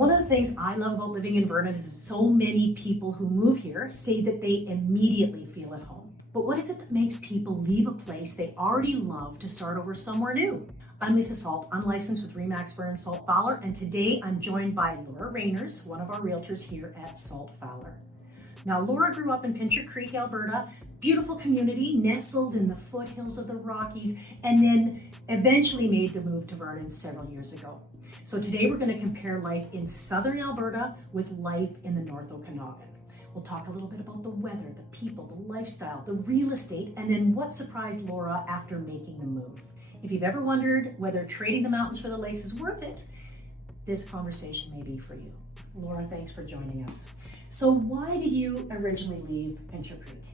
One of the things I love about living in Vernon is that so many people who move here say that they immediately feel at home. But what is it that makes people leave a place they already love to start over somewhere new? I'm Lisa Salt. I'm licensed with RE/MAX Vernon Salt Fowler, and today I'm joined by Laura Reners, one of our realtors here at Salt Fowler. Now, Laura grew up in Pincher Creek, Alberta, beautiful community nestled in the foothills of the Rockies, and then eventually made the move to Vernon several years ago. So today we're going to compare life in southern Alberta with life in the North Okanagan. We'll talk a little bit about the weather, the people, the lifestyle, the real estate, and then what surprised Laura after making the move. If you've ever wondered whether trading the mountains for the lakes is worth it, this conversation may be for you. Laura, thanks for joining us. So why did you originally leave Pincher Creek?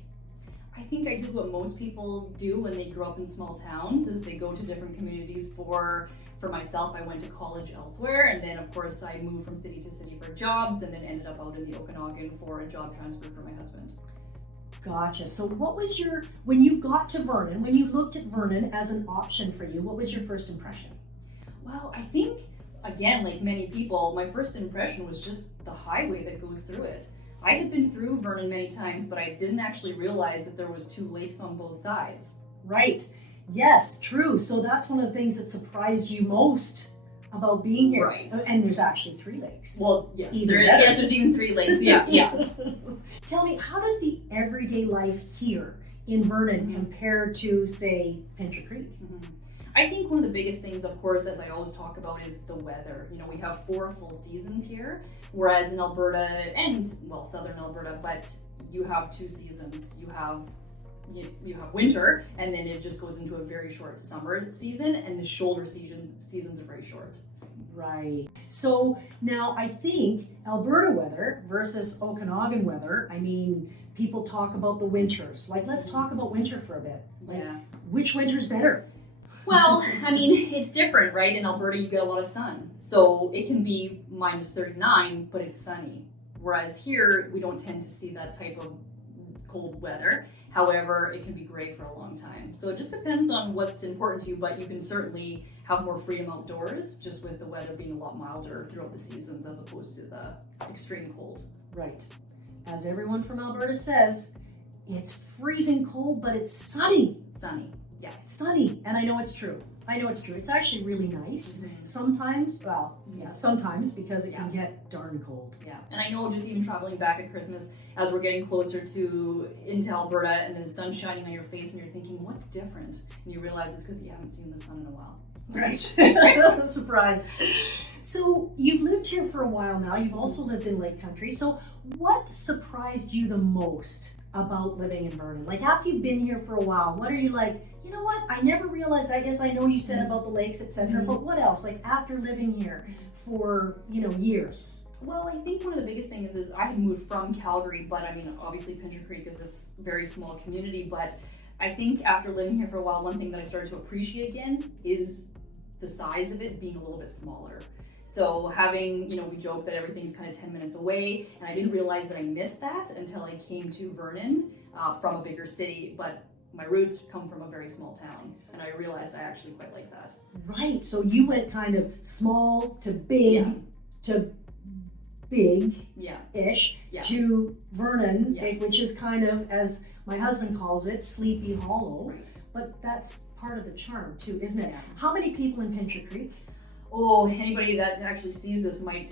I think I did what most people do when they grow up in small towns, is they go to different communities. For myself, I went to college elsewhere, and then of course I moved from city to city for jobs, and then ended up out in the Okanagan for a job transfer for my husband. Gotcha. So what was when you got to Vernon, when you looked at Vernon as an option for you, what was your first impression? Well, I think, again, like many people, my first impression was just the highway that goes through it. I had been through Vernon many times, but I didn't actually realize that there was two lakes on both sides. Right. Yes, true. So that's one of the things that surprised you most about being here. Right. And there's actually 3 lakes. Well, yes, there's even 3 lakes. Yeah. Tell me, how does the everyday life here in Vernon compare to, say, Pincher Creek? I think one of the biggest things, of course, as I always talk about, is the weather. You know, we have 4 full seasons here, whereas in Alberta and, well, southern Alberta, but you have 2 seasons. You have winter, and then it just goes into a very short summer season, and the shoulder seasons are very short. Right. So now I think Alberta weather versus Okanagan weather, I mean, people talk about the winters. Like, let's talk about winter for a bit. Like, which winter's better? Well, I mean, it's different, right? In Alberta, you get a lot of sun. So it can be minus 39, but it's sunny. Whereas here, we don't tend to see that type of cold weather. However, it can be gray for a long time. So it just depends on what's important to you, but you can certainly have more freedom outdoors, just with the weather being a lot milder throughout the seasons as opposed to the extreme cold. Right. As everyone from Alberta says, it's freezing cold, but it's sunny. Sunny. Yeah. Sunny. And I know it's true. It's actually really nice. Sometimes, because it can get darn cold. Yeah. And I know just even traveling back at Christmas, as we're getting closer into Alberta, and then the sun's shining on your face and you're thinking, what's different? And you realize it's because you haven't seen the sun in a while. Right. Surprise. So you've lived here for a while now. You've also lived in Lake Country. So what surprised you the most about living in Vernon? Like, after you've been here for a while, what are you like, you know what, I never realized, I guess I know you said about the lakes, etc., but what else? Like, after living here for, years? Well, I think one of the biggest things is I had moved from Calgary, but I mean, obviously Pincher Creek is this very small community, but I think after living here for a while, one thing that I started to appreciate again is the size of it being a little bit smaller. So having, we joke that everything's kind of 10 minutes away, and I didn't realize that I missed that until I came to Vernon from a bigger city, but my roots come from a very small town, and I realized I actually quite like that. Right, so you went kind of small to big to big-ish to Vernon, which is kind of, as my husband calls it, Sleepy Hollow. Right. But that's part of the charm too, isn't it? Yeah. How many people in Pincher Creek? Oh, anybody that actually sees this might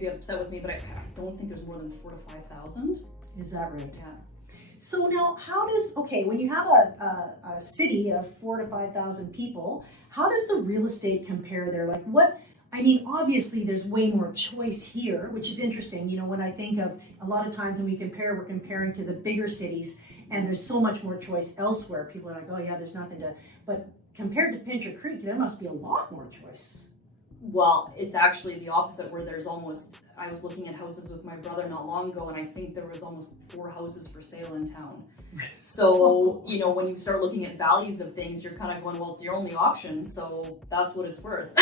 be upset with me, but I don't think there's more than 4,000 to 5,000. Is that right? Yeah. So now, when you have a city of 4,000 to 5,000 people, how does the real estate compare there? Like, obviously there's way more choice here, which is interesting. When I think of a lot of times when we compare, we're comparing to the bigger cities, and there's so much more choice elsewhere. People are like, oh yeah, there's nothing to, but compared to Pincher Creek, there must be a lot more choice. Well, it's actually the opposite, where I was looking at houses with my brother not long ago, and I think there was almost 4 houses for sale in town. So, when you start looking at values of things, you're kind of going, well, it's your only option, so that's what it's worth.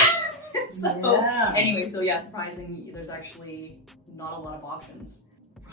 Anyway, surprising, there's actually not a lot of options.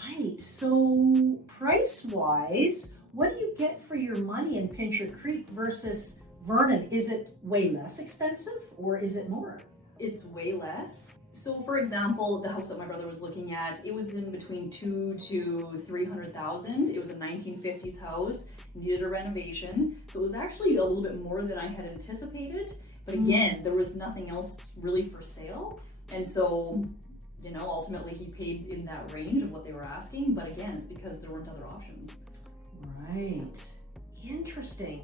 Right, so price-wise, what do you get for your money in Pincher Creek versus Vernon? Is it way less expensive, or is it more? It's way less. So, for example, the house that my brother was looking at, it was in between 2 to 300,000. It was a 1950s house, needed a renovation. So it was actually a little bit more than I had anticipated. But again, there was nothing else really for sale. And so, ultimately he paid in that range of what they were asking. But again, it's because there weren't other options. Right. Interesting.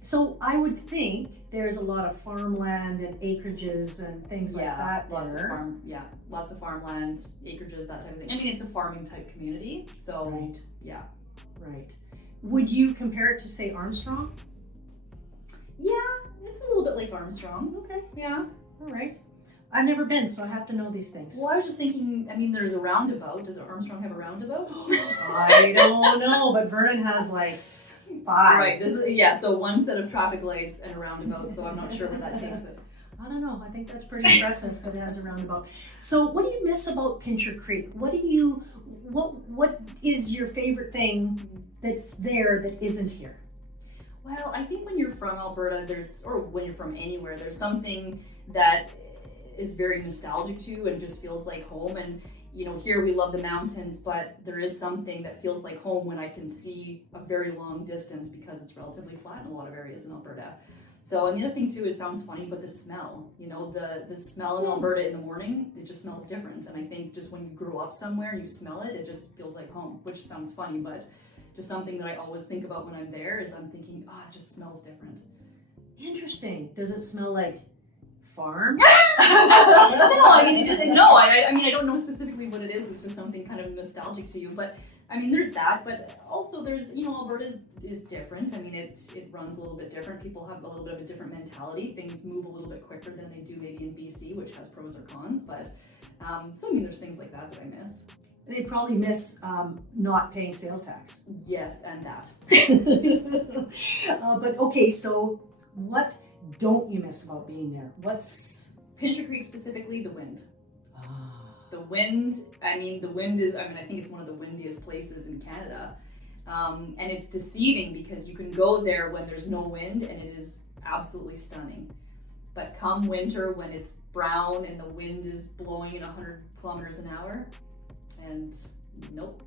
So I would think there's a lot of farmland and acreages and things like that lots there. Lots of farmland, acreages, that type of thing. I mean, it's a farming type community, so Right. yeah. Right. Would you compare it to, say, Armstrong? Yeah, it's a little bit like Armstrong. Okay. Yeah. All right. I've never been, so I have to know these things. Well, I was just thinking, I mean, there's a roundabout. Does Armstrong have a roundabout? I don't know, but Vernon has like 5. Right, so one set of traffic lights and a roundabout, so I'm not sure where that takes it. I don't know. I think that's pretty impressive that it has a roundabout. So what do you miss about Pincher Creek? What is your favorite thing that's there that isn't here? Well, I think when you're from Alberta, or when you're from anywhere, there's something that is very nostalgic to and just feels like home. And here we love the mountains, but there is something that feels like home when I can see a very long distance because it's relatively flat in a lot of areas in Alberta. So, and the other thing too, it sounds funny, but the smell, the smell in Alberta in the morning, it just smells different. And I think just when you grow up somewhere and you smell it, it just feels like home, which sounds funny, but just something that I always think about when I'm there is I'm thinking, it just smells different. Interesting. Does it smell like farm? No, I mean, I don't know specifically what it is. It's just something kind of nostalgic to you. But I mean, there's that, but also there's, Alberta is different. I mean, it runs a little bit different. People have a little bit of a different mentality. Things move a little bit quicker than they do maybe in BC, which has pros or cons. But so I mean, there's things like that I miss. They probably miss not paying sales tax. Yes, and that. But okay, so what don't you miss about being there? What's Pincher Creek specifically? The wind. The wind. I think it's one of the windiest places in Canada, and it's deceiving because you can go there when there's no wind and it is absolutely stunning. But come winter, when it's brown and the wind is blowing at 100 kilometers an hour, and nope.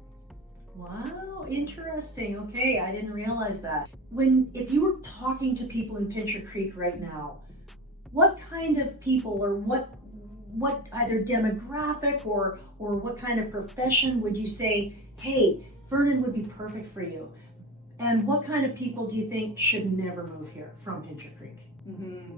Wow, interesting. Okay, I didn't realize that. If you were talking to people in Pincher Creek right now, what kind of people or what either demographic or what kind of profession would you say, hey, Vernon would be perfect for you? And what kind of people do you think should never move here from Pincher Creek? Mm-hmm.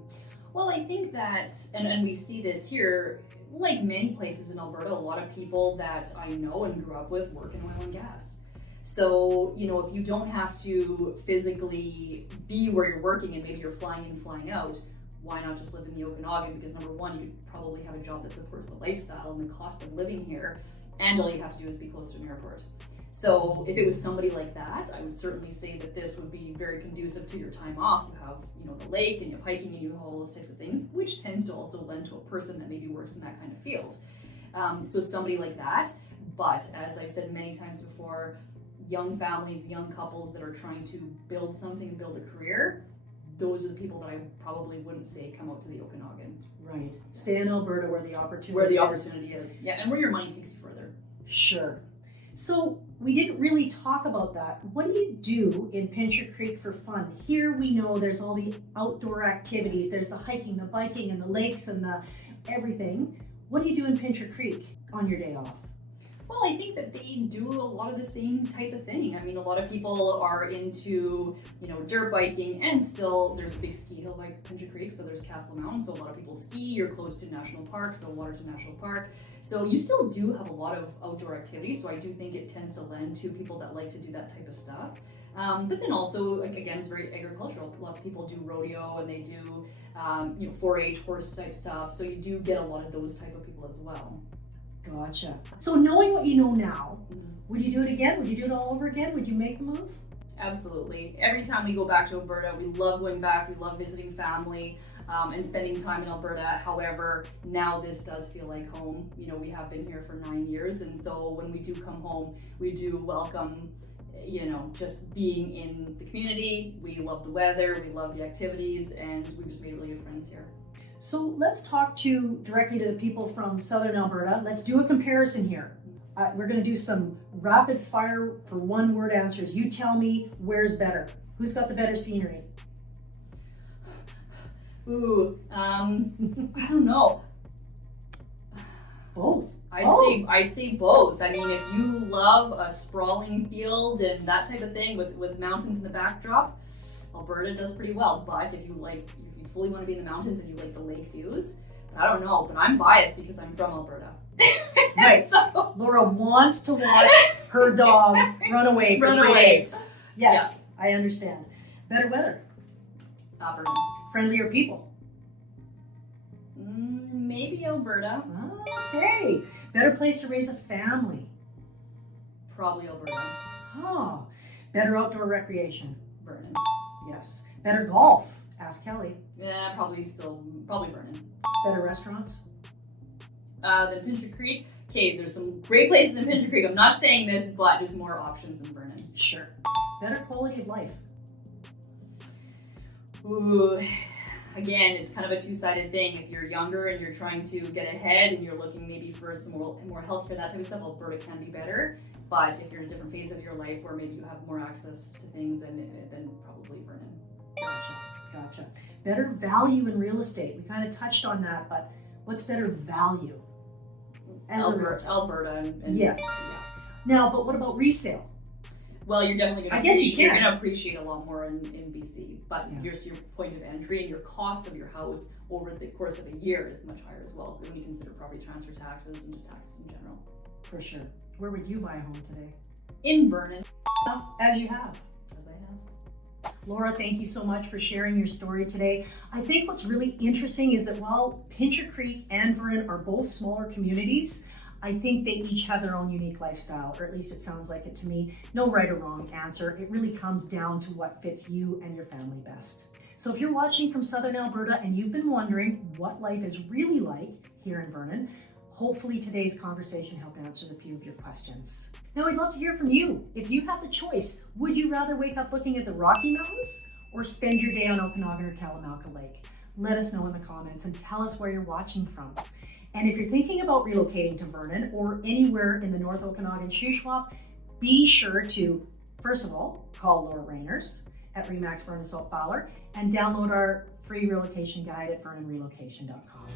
Well, I think that, and we see this here, like many places in Alberta, a lot of people that I know and grew up with work in oil and gas. So, if you don't have to physically be where you're working and maybe you're flying in, flying out, why not just live in the Okanagan? Because number one, you could probably have a job that supports the lifestyle and the cost of living here, and all you have to do is be close to an airport. So if it was somebody like that, I would certainly say that this would be very conducive to your time off. You have, the lake and you have hiking and you have all those types of things, which tends to also lend to a person that maybe works in that kind of field. So somebody like that. But as I've said many times before, young families, young couples that are trying to build something and build a career, those are the people that I probably wouldn't say come out to the Okanagan. Right. Stay in Alberta where the opportunity is. Yeah, and where your money takes you further. Sure. So we didn't really talk about that. What do you do in Pincher Creek for fun? Here we know there's all the outdoor activities. There's the hiking, the biking, and the lakes and the everything. What do you do in Pincher Creek on your day off? Well, I think that they do a lot of the same type of thing. I mean, a lot of people are into, dirt biking, and still there's a big ski hill by Pincher Creek, so there's Castle Mountain, so a lot of people ski. You're close to National Park, so Waterton National Park. So you still do have a lot of outdoor activities, so I do think it tends to lend to people that like to do that type of stuff. But then also, again, it's very agricultural. Lots of people do rodeo, and they do, 4-H horse type stuff, so you do get a lot of those type of people as well. Gotcha. So knowing what you know now, would you do it again? Would you do it all over again? Would you make the move? Absolutely. Every time we go back to Alberta, we love going back. We love visiting family and spending time in Alberta. However, now this does feel like home. We have been here for 9 years. And so when we do come home, we do welcome, just being in the community. We love the weather. We love the activities. And we've just made really good friends here. So let's talk directly to the people from Southern Alberta. Let's do a comparison here. We're going to do some rapid fire for one word answers. You tell me where's better. Who's got the better scenery? Ooh, I don't know. Both. I'd say both. I mean, if you love a sprawling field and that type of thing with mountains in the backdrop, Alberta does pretty well. But if you fully want to be in the mountains and you like the lake views, I don't know, but I'm biased because I'm from Alberta. Right. So Laura wants to watch her dog run away for 3 days. Yes, yeah. I understand. Better weather. Alberta. Friendlier people. Maybe Alberta. Okay. Better place to raise a family. Probably Alberta. Oh. Better outdoor recreation. Vernon. Yes. Better golf. Ask Kelly. Yeah, probably Vernon. Better restaurants. Than Pincher Creek. Okay, there's some great places in Pincher Creek. I'm not saying this, but just more options in Vernon. Sure. Better quality of life. Ooh. Again, it's kind of a two-sided thing. If you're younger and you're trying to get ahead and you're looking maybe for some more healthcare, that type of stuff, Alberta can be better. But if you're in a different phase of your life where maybe you have more access to things, then probably Vernon. Gotcha. Better value in real estate. We kind of touched on that, but what's better value? Alberta and yes. Yeah. Now, but what about resale? Well, you're definitely going to appreciate a lot more in BC, but your point of entry and your cost of your house over the course of a year is much higher as well when you consider property transfer taxes and just taxes in general. For sure. Where would you buy a home today? In Vernon. As you have. As I have. Laura, thank you so much for sharing your story today. I think what's really interesting is that while Pincher Creek and Vernon are both smaller communities, I think they each have their own unique lifestyle, or at least it sounds like it to me. No right or wrong answer. It really comes down to what fits you and your family best. So if you're watching from Southern Alberta and you've been wondering what life is really like here in Vernon, hopefully today's conversation helped answer a few of your questions. Now I'd love to hear from you. If you have the choice, would you rather wake up looking at the Rocky Mountains or spend your day on Okanagan or Kalamalka Lake? Let us know in the comments and tell us where you're watching from. And if you're thinking about relocating to Vernon or anywhere in the North Okanagan Shuswap, be sure to, first of all, call Laura Reners at Remax Vernon Fowler and download our free relocation guide at vernonrelocation.com.